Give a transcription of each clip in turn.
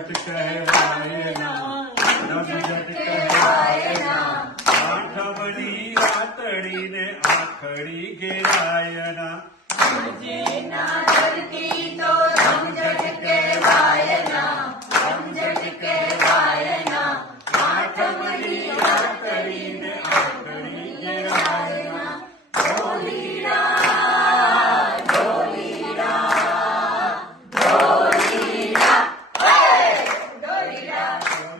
झट कहवाय ना, नम झट कहवाय ना, आठमनी रातड़ी ने आखड़ी घेराय ना, जेना धरती तो नम झट कहवाय ना, नम झट कहवाय ना, आठमनी रातड़ी ने आखड़ी घेराय ना, ढोलीड़ा ढोलीड़ा ढोलीड़ा ढोलीड़ा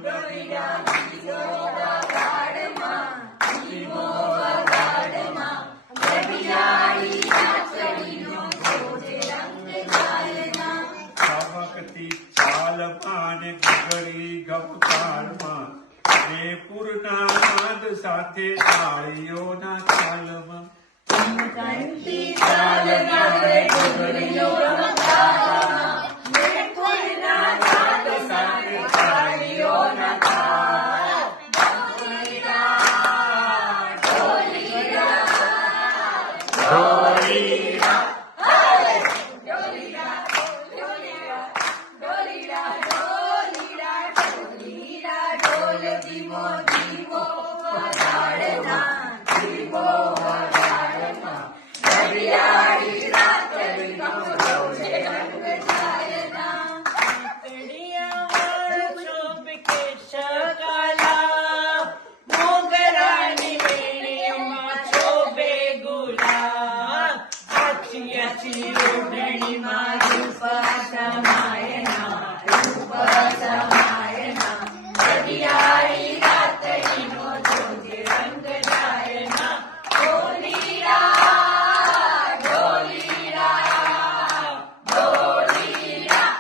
ढोलीड़ा जीवो वगाड़માં જીવો વગાડમાં ઘડિયાળી રાતડીનો જોજે રંગ ઝાલના ચમકતી ચાલમાં ને ઘડી ગમકારમાં ને પૂરના નાદ સાથે તાળીઓના તાલમાં કંઠી ચાલના ઘડિયો રમકારમાં ને પૂરના નાદ સાથે તાળીઓના તાલ ઢોલીડા ઢોલીડા ઢોલીડા ઢોલીડા ઢોલીડા ઢોલીડા ઢોલીડા ઢોલીડા ઢોલ ધીમો ધીમો વગાડના ધીમો વગાડના ઘડિયાળી રાતડીનો જોજે રંગ ઝાલના ઘડિયાળ શોભ કે શકાલા મોગરાની વેણીમાં શોભે ગુલાબ આછી આછી ઓઢણીમાં રૂપ સમાયના રૂપ સમાયના ઘડિયાળી રાતડીનો જોજે રંગ ઝાલના ઢોલીડા ઢોલીડા ઢોલીડા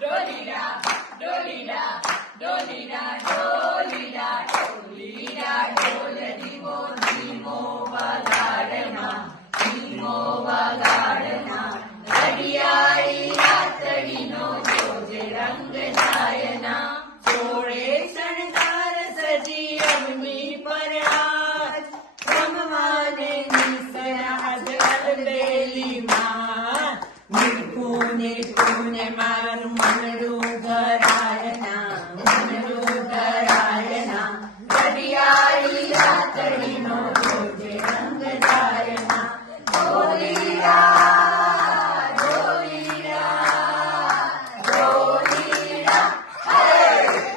ઢોલીડા ઢોલીડા ઢોલીડા ઢોલીડા ઢોલીડા ઢોલ ધીમો ધીમો વગાડમાં ધીમો વગાડમાં ઘડિયાળી રાતડીનો જોજે રંગ ઝાલના જોડે શણગાર સજી અગ્નિ પર આજ રમવાને નિસરાજ અલબેલીમાં મીઠું ને મારું મનડું ધરાયના મનડું ધરાયના ઘડિયાળી રાતડીનો જોજે રંગ ઝાલના ઢોલીડા ઢોલીડા ઢોલીડા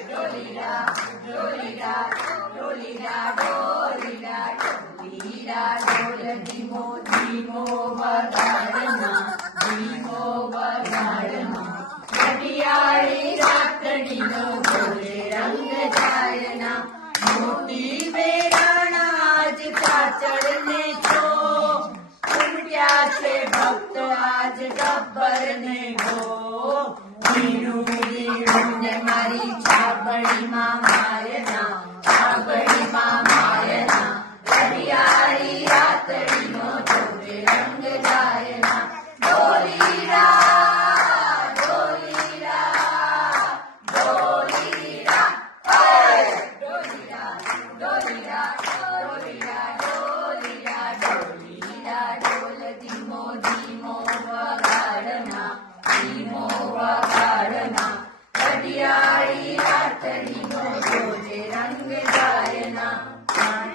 ઢોલીડા ઢોલીડા ઢોલીડા ઢોલીડા ઢોલીડા ઢોલ ધીમો ધીમો વગાડમાં ધીમો વગાડમાં ઘડિયાળી રાતડીનો જોજે રંગ ઝાલના મોતી વેરાણા આજ ચાચડને છો ઉમટ્યા છે ભક્ત આજ ગબ્બરને ગો વીણું વીણું ને મારી છાબડીમાં માયના છાબડીમાં માયના ઘડિયાળી રાતડીનો જોજે રંગ ઝાલના ઢોલીડા ઢોલીડા ઢોલીડા ઢોલીડા ઢોલીડા ઢોલીડા ઢોલીડા ઢોલીડા ઢોલ ધીમો ધીમો વગાડના ધીમો વગાડના ઘડિયાળી રાતડીનો જોજે રંગ ઝાલના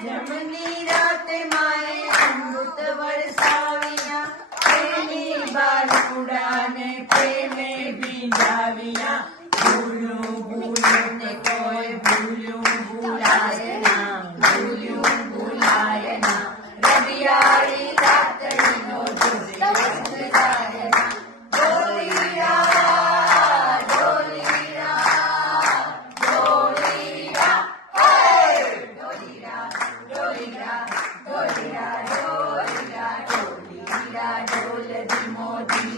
જમની રાતે માએ અમૃત વરસાવ્યા પ્રેમી બાળકુડાને પ્રેમે ભીંજાવ્યા ભૂલું ભૂલું ને કોઈ ભૂલ્યું ભૂલાયના ભૂલ્યું ભૂલાયના ઘડિયાળી રાતડીનો જોજે રંગ ઝાલના ઢોલીડા ઢોલીડા ઢોલીડા ઢોલીડા ઢોલીડા ઢોલીડા ઢોલીડા ઢોલીડા ઢોલ ધીમો ધીમો